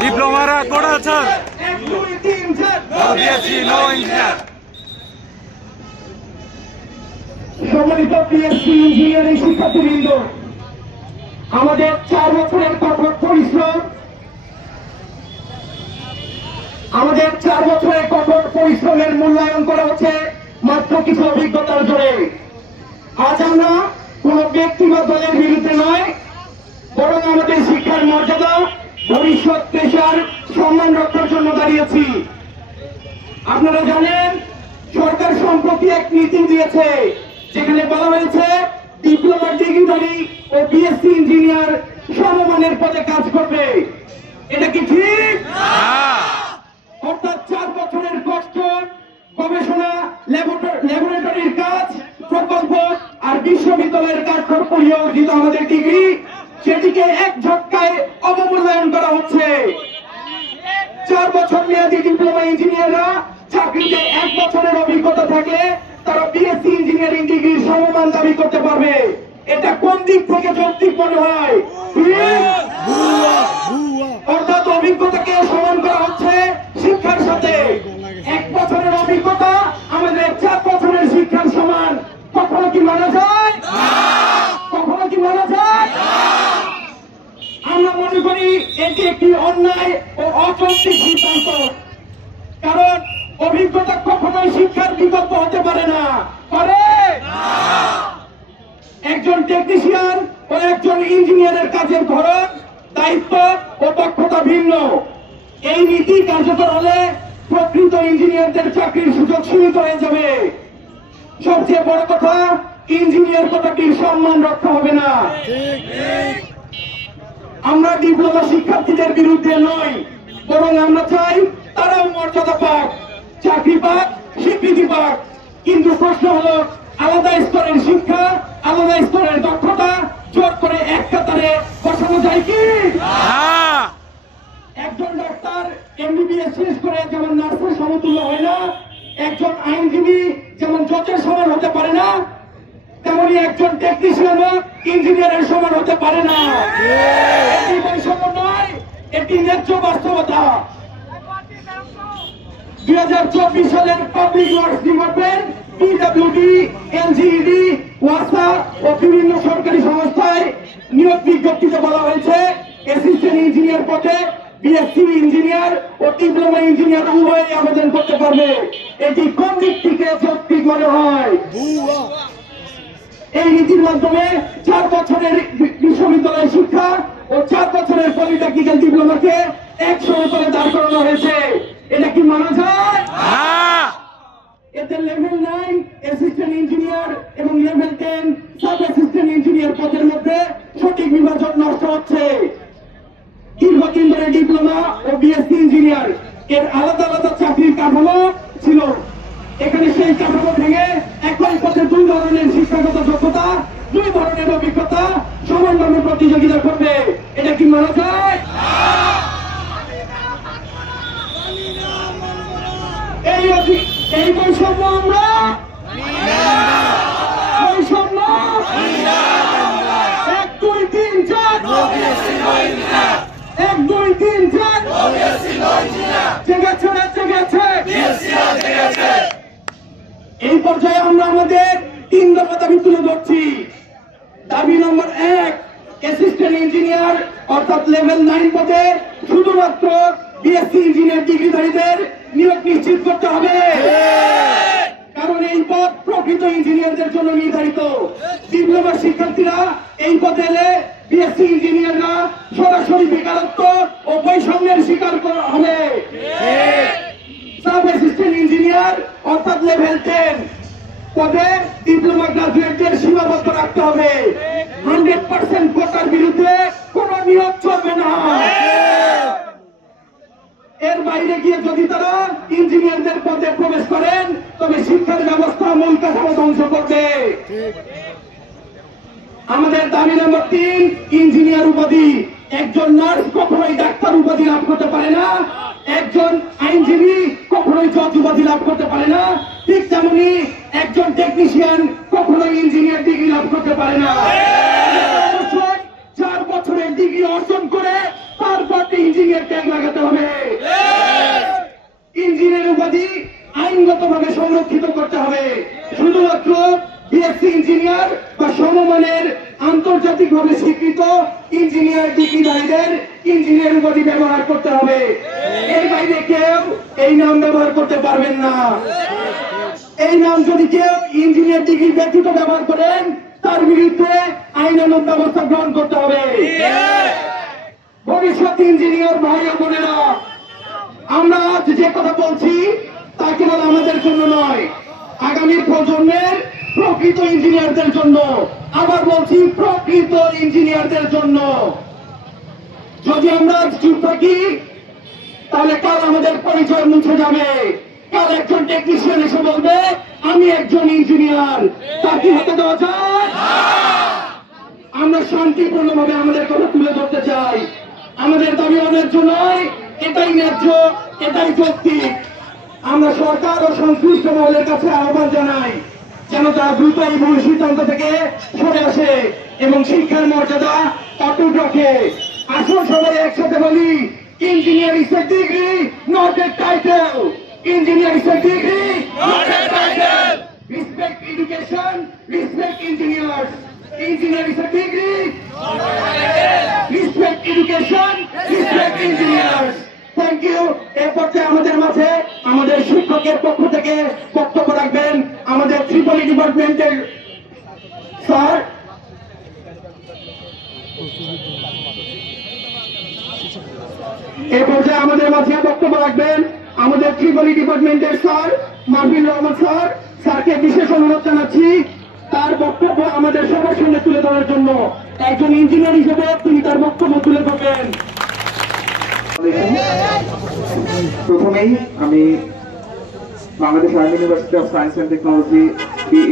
ডিপ্লোমারা code আছে BSc no engineer. সম্মানিত BSc engineering শিক্ষার্থীবৃন্দ, আমাদের 4 বছরের কঠোর পরিশ্রম, আমাদের 4 বছরের কঠোর পরিশ্রমের মূল্যায়ন করা হচ্ছে মাত্র কিছু অভিজ্ঞতার জোরে। আজ আমরা কোন ব্যক্তি বা দলের বিরুদ্ধে নয়, বরং আমাদের শিক্ষার মর্যাদা, ভবিষ্যৎ পেশার সম্মান রক্ষার জন্য দাঁড়িয়েছি। আপনারা জানেন, সরকার সম্প্রতি এক নীতি দিয়েছে, যেখানে বলা হয়েছে ডিপ্লোমা ডিগ্রিধারী ও বিএসসি ইঞ্জিনিয়ার সমমানের পদে কাজ করবে। এটা কি ঠিক? অর্থাৎ 4 বছরের কষ্ট, গবেষণা, ল্যাবরেটরির কাজ, প্রকল্প আর বিশ্ববিদ্যালয়ের কাজ করিয়ে অর্জিত আমাদের ডিগ্রি, সেটিকে এক ঝটকায় অবমূল্যায়ন করা হচ্ছে। 4 বছর মেয়াদী ডিপ্লোমা ইঞ্জিনিয়াররা চাকরিতে 1 বছরের অভিজ্ঞতা থাকলে তারা বিএসসি ইঞ্জিনিয়ারিং ডিগ্রির সমমান দাবি করতে পারবে। এটা কোন দিক থেকে যৌক্তিক মনে হয়? অর্থাৎ অভিজ্ঞতাকে সমান করা হচ্ছে শিক্ষার সাথে। 1 বছরের অভিজ্ঞতা আমাদের 4 বছরের শিক্ষার সমান। কখনো কি মানা যায়? কখনো কি মানা যায়? আমরা মনে করি এটি একটি অন্যায় ও অযৌক্তিক সিদ্ধান্ত। কারণ অভিজ্ঞতা কখনোই শিক্ষার বিকল্প হতে পারে না। পারে? একজন টেকনিশিয়ান ও একজন ইঞ্জিনিয়ারের কাজের ধরন, দায়িত্ব ও দক্ষতা ভিন্ন। এই নীতি কার্যকর হলে প্রকৃত ইঞ্জিনিয়ারদের চাকরির সুযোগ সীমিত হয়ে যাবে। সবচেয়ে বড় কথা, ইঞ্জিনিয়ার কথাটির সম্মান রক্ষা হবে না। আমরা ডিপ্লোমা শিক্ষার্থীদের বিরুদ্ধে নই, বরং আমরা চাই তারাও মর্যাদা পাক, চাকরি পাক, স্বীকৃতি পাক। কিন্তু প্রশ্ন হলো, আলাদা স্তরের শিক্ষা, আলাদা স্তরের দক্ষতা জোর করে এক কাতারে বসানো যায় কি? একজন ডাক্তার এমবিবিএস শেষ করে যেমন নার্সের সমতুল্য হয় না, একজন আইনজীবী যেমন জজের সমান হতে পারে না, তেমনি একজন টেকনিশিয়ানও ইঞ্জিনিয়ারের সমান হতে পারে না। এটি বৈষম্য নয়, এটি ন্যায্য বাস্তবতা। 2024 সালের public works department, PWD, LGED, ওয়াসা ও বিভিন্ন সরকারি সংস্থায় নিয়োগ বিজ্ঞপ্তিতে বলা হয়েছে অ্যাসিস্ট্যান্ট ইঞ্জিনিয়ার পদে বিএসসি ইঞ্জিনিয়ার ও ডিপ্লোমা ইঞ্জিনিয়ার উভয়ই আবেদন করতে পারবে। এটি কোন দিক থেকে যৌক্তিক মনে হয়? এই নীতির মাধ্যমে 4 বছরের বিশ্ববিদ্যালয় শিক্ষা ও 4 বছরের পলিটেকনিক্যাল ডিপ্লোমাকে এক সমতলে দাঁড় করানো হয়েছে। এটা কি মানা যায়? এতে লেভেল 9 অ্যাসিস্ট্যান্ট ইঞ্জিনিয়ার এবং লেভেল 10 সাব অ্যাসিস্ট্যান্ট ইঞ্জিনিয়ার পদের মধ্যে সঠিক বিভাজন নষ্ট হচ্ছে। দীর্ঘদিন ধরে ডিপ্লোমা ও বিএসসি ইঞ্জিনিয়ার এর আলাদা আলাদা চাকরির কাঠামো ছিল। এখানে সেই কাঠামো ভেঙে একই পথে 2 ধরনের শিক্ষাগত যোগ্যতা, 2 ধরনের অভিজ্ঞতা সমানভাবে প্রতিযোগিতা করবে। এটা কি মানা যায়? এই বৈষম্য আমরা বৈষম্য 1 2 3 4 1 2 3 4 জেগেছে না জেগেছে? এই পর্যায়ে আমরা আমাদের 3 দফা দাবি তুলে ধরছি। দাবি নম্বর 1, অ্যাসিস্ট্যান্ট ইঞ্জিনিয়ার অর্থাৎ লেভেল 9 পদে শুধুমাত্র বিএসসি ইঞ্জিনিয়ার ডিগ্রিধারীদের নিয়োগ নিশ্চিত করতে হবে। কারণ এই পদ প্রকৃত ইঞ্জিনিয়ারদের জন্য নির্ধারিত। ডিপ্লোমা শিক্ষার্থীরা এই পদে এলে বিএসসি ইঞ্জিনিয়াররা সরাসরি বেকারত্ব ও বৈষম্যের শিকার হবে। সাব অ্যাসিস্ট্যান্ট ইঞ্জিনিয়ার অর্থাৎ লেভেল 10 পদে ডিপ্লোমা গ্রাজুয়েটদের সীমাবদ্ধ রাখতে হবে। 100% কোটার বিরুদ্ধে কোন নিয়োগ চলবে না। এর বাইরে গিয়ে যদি তারা ইঞ্জিনিয়ারদের পদে প্রবেশ করেন, তবে শিক্ষার ব্যবস্থা মূল কাঠামো ধ্বংস করবে। আমাদের দাবি নম্বর 3, ইঞ্জিনিয়ার উপাধি। একজন নার্স কখনোই ডাক্তার উপাধি লাভ করতে পারে না, একজন আইনজীবী কখনোই জজ উপাধি লাভ করতে পারে না, ঠিক তেমনি একজন টেকনিশিয়ান কখনোই ইঞ্জিনিয়ার ডিগ্রি লাভ করতে পারে না। 4 বছরের ডিগ্রি অর্জন করে তারপর ইঞ্জিনিয়ার ট্যাগ লাগাতে হবে। ইঞ্জিনিয়ার উপাধি আইনগতভাবে সংরক্ষিত করতে হবে। শুধুমাত্র বিএসসি ইঞ্জিনিয়ার বা সমমানের আন্তর্জাতিকভাবে স্বীকৃত ইঞ্জিনিয়ার ডিগ্রিধারীদের ইঞ্জিনিয়ার উপাধি ব্যবহার করতে হবে। এর বাইরে কেউ এই নাম ব্যবহার করতে পারবেন না। এই নাম যদি কেউ ইঞ্জিনিয়ার ডিগ্রি ব্যতীত ব্যবহার করেন, তার বিরুদ্ধে আইনানুগ ব্যবস্থা গ্রহণ করতে হবে। ভবিষ্যৎ ইঞ্জিনিয়ার ভাই ও বোনেরা, আমরা আজ যে কথা বলছি তা কেবল আমাদের জন্য নয়, আগামী প্রজন্মের প্রকৃত ইঞ্জিনিয়ারদের জন্য। আবার বলছি, প্রকৃত ইঞ্জিনিয়ারদের জন্য। যদি আমরা আজ চুপ থাকি, তাহলে কাল আমাদের পরিচয় মুছে যাবে। কাল একজন টেকনিশিয়ান এসে বলবে আমি একজন ইঞ্জিনিয়ার। তা কি হতে দেওয়া যায়? আমরা শান্তিপূর্ণভাবে আমাদের কথা তুলে ধরতে চাই। আমাদের দাবি অন্যায্য নয়, এটাই ন্যায্য, এটাই যৌক্তিক। আমরা সরকার ও সংশ্লিষ্ট মহলের কাছে আহ্বান জানাই যেন তারা দ্রুত এই ভুল সিদ্ধান্ত থেকে সরে আসে এবং শিক্ষার মর্যাদা অটুট রাখে। আসুন সবাই একসাথে বলি, engineer is a degree, not a title. Engineer is a degree, not a title. Respect education, respect engineers. Engineer is a degree, respect education, respect engineers. Thank you. এ পর্যায়ে আমাদের মাঝে আমাদের শিক্ষকের পক্ষ থেকে বক্তব্য রাখবেন আমাদের ত্রিপলি ডিপার্টমেন্টের স্যার। এ পর্যায়ে আমাদের মাঝে বক্তব্য রাখবেন আমাদের ত্রিপলি ডিপার্টমেন্টের স্যার মাহফিল রহমান স্যার। স্যারকে বিশেষ অনুরোধ জানাচ্ছি তার বক্তব্য আমাদের সবার সামনে তুলে ধরার জন্য। একজন ইঞ্জিনিয়ার হিসেবে তিনি তার বক্তব্য তুলে ধরবেন। প্রথমেই আমি Bangladesh army university of science and technology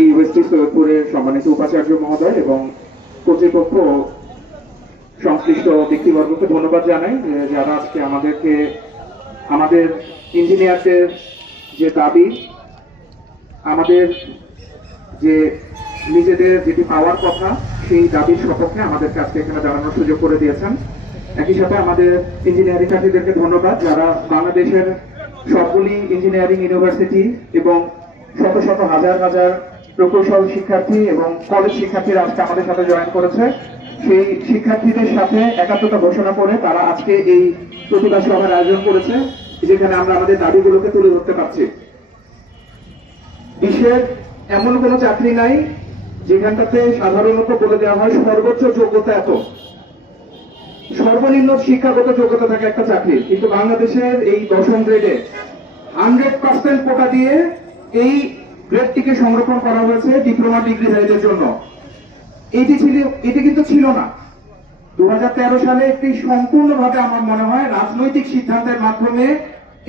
UST সৈয়দপুরের সম্মানিত উপাচার্য মহোদয় এবং কর্তৃপক্ষ সংশ্লিষ্ট ব্যক্তিবর্গকে ধন্যবাদ জানাই যারা আজকে আমাদের ইঞ্জিনিয়ারদের যে দাবি, আমাদের যে নিজেদের যেটি পাওয়ার কথা, সেই দাবির সপক্ষে আমাদেরকে আজকে এখানে দাঁড়ানোর সুযোগ করে দিয়েছেন। একই সাথে আমাদের ইঞ্জিনিয়ারিং ছাত্রীদেরকে ধন্যবাদ যারা বাংলাদেশের সবগুলি ইঞ্জিনিয়ারিং ইউনিভার্সিটি এবং শত শত হাজার হাজার প্রকৌশল শিক্ষার্থী এবং কলেজ শিক্ষার্থীরা আজকে আমাদের সাথে জয়েন করেছে। সেই শিক্ষার্থীদের সাথে একাত্মতা ঘোষণা করে তারা আজকে এই প্রতিবাদ সভার আয়োজন করেছে, যেখানে আমরা আমাদের দাবিগুলোকে তুলে ধরতে পারছি। বিশ্বের এমন কোনো চাকরি নাই যেখানটাতে সাধারণত বলে দেওয়া হয় সর্বোচ্চ যোগ্যতা এত, সর্বনিম্ন শিক্ষাগত যোগ্যতা থাকে একটা চাকরি, কিন্তু বাংলাদেশের এই 10ম গ্রেডে 100% কোটা দিয়ে এই গ্রেডটিকে সংরক্ষণ করা হয়েছে ডিপ্লোমা ডিগ্রিধারীদের জন্য। এটি কিন্তু ছিল না। 2013 সালে একটি সম্পূর্ণভাবে আমার মনে হয় রাজনৈতিক সিদ্ধান্তের মাধ্যমে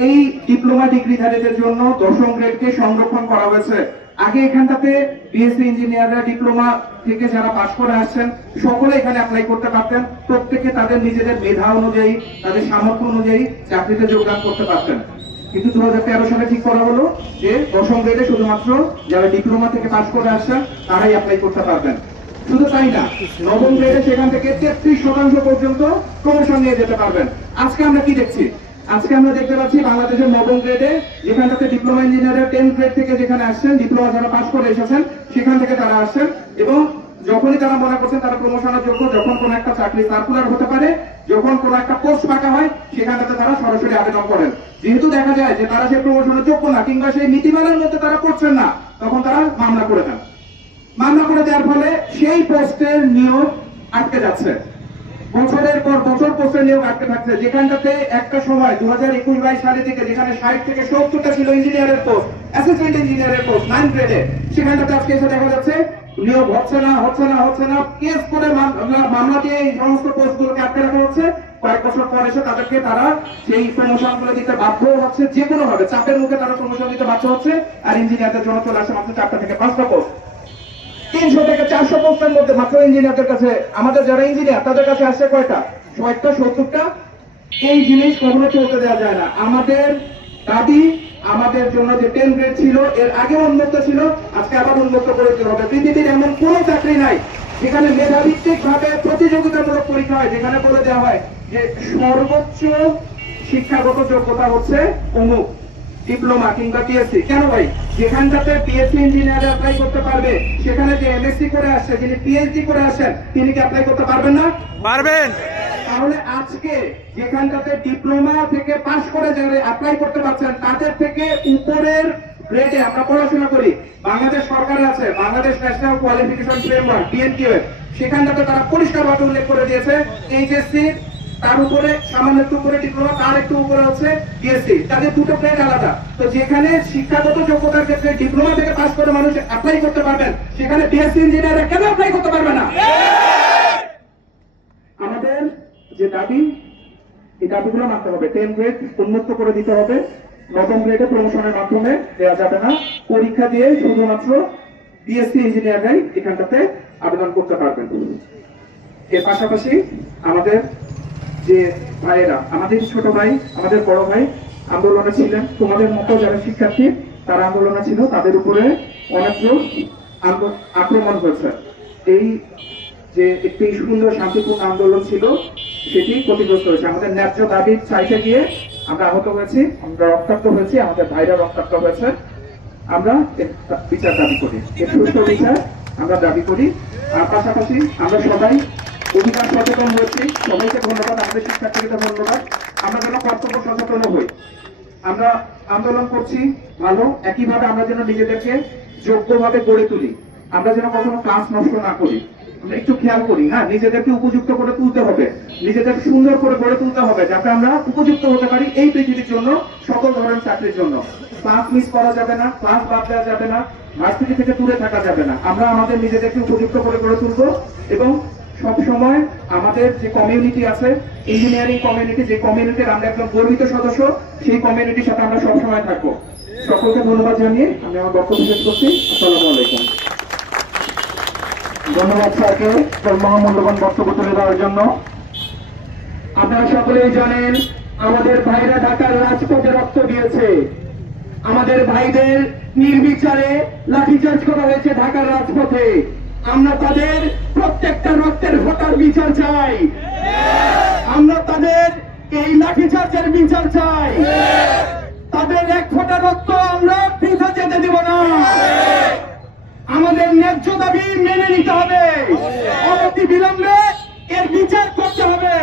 এই ডিপ্লোমা ডিগ্রিধারীদের জন্য 10ম গ্রেডকে সংরক্ষণ করা হয়েছে। আগে এখানটাতে বিএসসি ইঞ্জিনিয়াররা ডিপ্লোমা থেকে যারা পাশ করে আসছেন সকলে এখানে অ্যাপ্লাই করতে পারতেন, প্রত্যেকে তাদের নিজেদের মেধা অনুযায়ী তাদের সামর্থ্য অনুযায়ী চাকরিতে যোগদান করতে পারতেন। কিন্তু 2013 সালে ঠিক করা হলো যে 10ম গ্রেডে শুধুমাত্র যারা ডিপ্লোমা থেকে পাশ করে আসছেন তারাই অ্যাপ্লাই করতে পারবেন। শুধু তাই না, 9ম গ্রেডে সেখান থেকে 33% পর্যন্ত প্রমোশন নিয়ে যেতে পারবেন। আজকে আমরা কি দেখছি? আজকে আমরা দেখতে পাচ্ছি বাংলাদেশের 9ম গ্রেডে যেখানটাতে ডিপ্লোমা ইঞ্জিনিয়ারের 10 গ্রেড থেকে যেখানে আসছেন, ডিপ্লোমা যারা পাশ করে এসেছেন সেখান থেকে তারা আসছেন এবং যখনই তারা মনে করছেন তারা প্রমোশনের যোগ্য, যখন কোন একটা চাকরি সার্কুলার হতে পারে, যখন কোন একটা পোস্ট ফাঁকা হয় সেখানটাতে তারা সরাসরি আবেদন করেন। যেহেতু দেখা যায় যে তারা সেই প্রমোশনের যোগ্য না কিংবা সেই নীতিমালার মধ্যে তারা করছেন না, তখন তারা মামলা করে দেন। মামলা করে দেওয়ার ফলে সেই পোস্টের নিয়োগ আটকে যাচ্ছে, বছরের পর বছর পোস্টের নিয়োগ আটকে থাকছে। যেখানটাতে একটা সময় 2021-22 সালে থেকে যেখানে 60 থেকে 70টা ছিল ইঞ্জিনিয়ারের পোস্ট, অ্যাসিস্ট্যান্ট ইঞ্জিনিয়ারের পোস্ট 9 গ্রেডে, সেখানটাতে আজকে এসে দেখা যাচ্ছে নিয়োগ হচ্ছে না। কেস করে মামলা দিয়ে এই সমস্ত পোস্টগুলোকে আটকে রাখা হচ্ছে। কয়েক বছর পর এসে তাদেরকে তারা সেই প্রমোশন গুলো দিতে বাধ্য হচ্ছে, যে কোনো ভাবে চাপের মুখে তারা প্রমোশন দিতে বাধ্য হচ্ছে। আর ইঞ্জিনিয়ারদের জন্য চলে আসে মাত্র 4টা থেকে 5টা পোস্ট। 300 থেকে 400 পোস্টের মধ্যে মাত্র ইঞ্জিনিয়ারদের কাছে, আমাদের যারা ইঞ্জিনিয়ার তাদের কাছে আসছে কয়টা? 60টা 70টা। এই জিনিস কখনো চলতে দেওয়া যায় না। আমাদের দাবি, আমাদের জন্য যে 10 গ্রেড ছিল এর আগে উন্মুক্ত ছিল, আজকে আবার উন্মুক্ত করে দিতে হবে। পৃথিবীর এমন কোন চাকরি নাই যেখানে মেধাভিত্তিক ভাবে প্রতিযোগিতামূলক পরীক্ষা হয়, যেখানে বলে দেওয়া হয় যে সর্বোচ্চ শিক্ষাগত যোগ্যতা হচ্ছে অমুক ডিপ্লোমা কিংবা পিএসসি। কেন ভাই? যেখানটাতে পিএসসি ইঞ্জিনিয়ার অ্যাপ্লাই করতে পারবে, সেখানে যে এমএসসি করে আসছে, যিনি পিএইচডি করে আসেন, তিনি কি অ্যাপ্লাই করতে পারবেন না? পারবেন। তাহলে আজকে যেখানটাতে ডিপ্লোমা থেকে পাশ করে যারা অ্যাপ্লাই করতে পারছেন, তাদের থেকে উপরের গ্রেডে আমরা পড়াশোনা করি। বাংলাদেশ সরকার আছে Bangladesh national qualification framework BNQ, সেখানটাতে তারা পরিষ্কারভাবে উল্লেখ করে দিয়েছে এইচএসসি, তার উপরে সামান্য একটু উপরে ডিপ্লোমা, তার একটু উপরে হচ্ছে বিএসসি, তাদের দুটো গ্রেড আলাদা। তো যেখানে শিক্ষাগত যোগ্যতার ক্ষেত্রে ডিপ্লোমা থেকে পাশ করে মানুষ অ্যাপ্লাই করতে পারবেন, সেখানে বিএসসি ইঞ্জিনিয়াররা কেন অ্যাপ্লাই করতে পারবে না? আমাদের যে দাবি, এই দাবিগুলো মানতে হবে। 10 গ্রেড উন্মুক্ত করে দিতে হবে, 9ম গ্রেডে প্রমোশনের মাধ্যমে দেওয়া যাবে না। পরীক্ষা দিয়ে শুধুমাত্র বিএসসি ইঞ্জিনিয়াররাই এখানটাতে আবেদন করতে পারবেন। এর পাশাপাশি আমাদের যে ভাইয়েরা, আমাদের ছোট ভাই, আমাদের বড় ভাই আন্দোলনে ছিলেন, তোমাদের মতো যারা শিক্ষার্থী তারা আন্দোলনে ছিল, তাদের উপরে অনেক আক্রমণ হয়েছে। এই যে একটি সুন্দর শান্তিপূর্ণ আন্দোলন ছিল, সেটি ক্ষতিগ্রস্ত হয়েছে। আমাদের ন্যায্য দাবি চাইতে গিয়ে আমরা আহত হয়েছি, আমরা রক্তাক্ত হয়েছি, আমাদের ভাইরা রক্তাক্ত হয়েছে। আমরা বিচার দাবি করি, এর সুষ্ঠু বিচার আমরা দাবি করি। আর পাশাপাশি আমরা সবাই অধিকার সচেতন হয়েছি। সবাইকে ধন্যবাদ, আমাদের শিক্ষার্থীদের ধন্যবাদ। আমরা যেন কর্তব্য সচেতন হই। আমরা আন্দোলন করছি ভালো, একইভাবে আমরা যেন নিজেদেরকে যোগ্যভাবে গড়ে তুলি। আমরা যেন কখনো ক্লাস নষ্ট না করি, আমরা একটু খেয়াল করি। হ্যাঁ, নিজেদেরকে উপযুক্ত করে তুলতে হবে, নিজেদের সুন্দর করে গড়ে তুলতে হবে, যাতে আমরা উপযুক্ত হতে পারি এই পৃথিবীর জন্য, সকল ধরনের চাকরির জন্য। ক্লাস মিস করা যাবে না, ক্লাস বাদ দেওয়া যাবে না, ভার্সিটি থেকে দূরে থাকা যাবে না। আমরা আমাদের নিজেদেরকে উপযুক্ত করে গড়ে তুলবো এবং সব সময় আমাদের যে কমিউনিটি আছে, ইঞ্জিনিয়ারিং কমিউনিটি, যে কমিউনিটির আমরা একজন গর্বিত সদস্য, সেই কমিউনিটির সাথে আমরা সবসময় থাকবো। সকলকে ধন্যবাদ জানিয়ে আমি আমার বক্তব্য শেষ করছি। আসসালামু আলাইকুম। ধন্যবাদ স্যারকে তার মহামূল্যবান বক্তব্য তুলে দেওয়ার জন্য। আপনারা সকলেই জানেন, আমাদের ভাইরা ঢাকার রাজপথে রক্ত দিয়েছে। আমাদের ভাইদের নির্বিচারে লাঠিচার্জ করা হয়েছে ঢাকার রাজপথে। আমরা তাদের প্রত্যেকটা রক্তের ফোঁটার বিচার চাই, আমরা তাদের এই লাঠিচার্জের বিচার চাই। তাদের এক ফোঁটা রক্ত আমরা বৃথা যেতে দেব না। আমাদের ন্যায্য দাবি মেনে নিতে হবে, অনতি বিলম্বে এর বিচার করতে হবে।